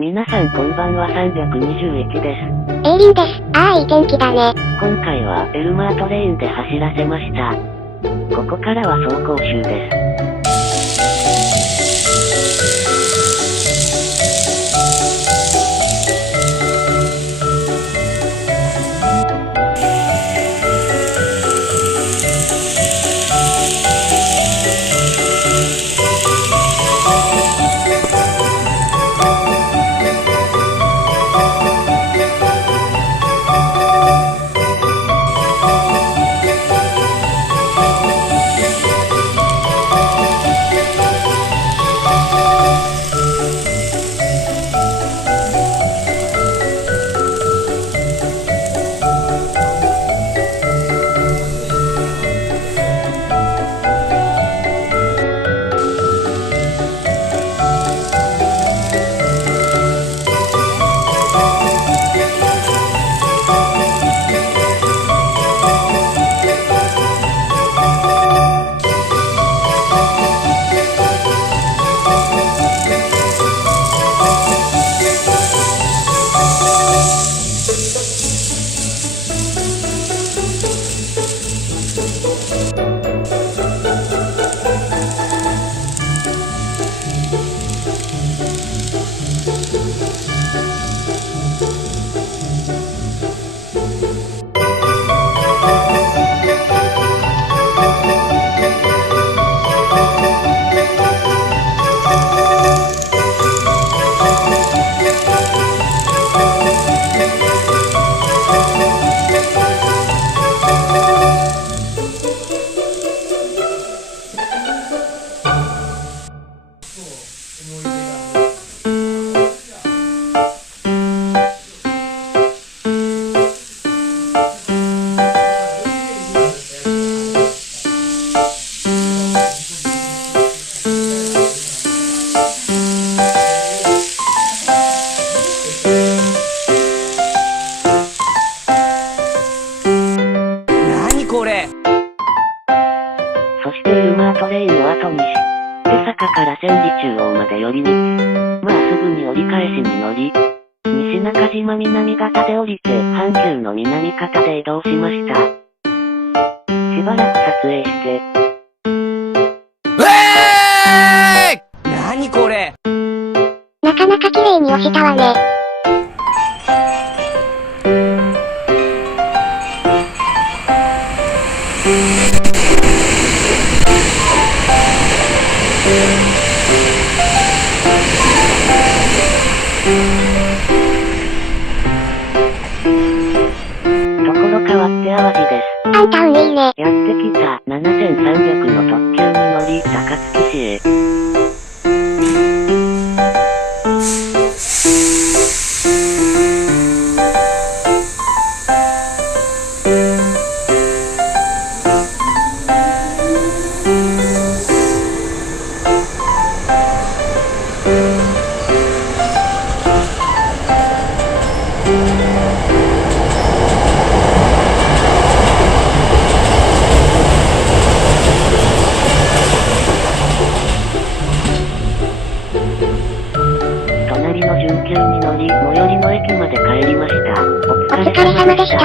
皆さんこんばんは321です。エイリンです。ああいい天気だね。今回はエルマートレインで走らせました。ここからは走行集です。そしてエルマートレインを後にし、出坂から千里中央まで寄り道。まあすぐに折り返しに乗り、西中島南方で降りて阪急の南方で移動しました。しばらく撮影して。なにこれ？なかなか綺麗に押したわね。ところ変わって淡路です。アンタウンいいね。やってきた7300の特急に乗り高槻市へ。隣の準急に乗り、最寄りの駅まで帰りました。お疲れ様でした。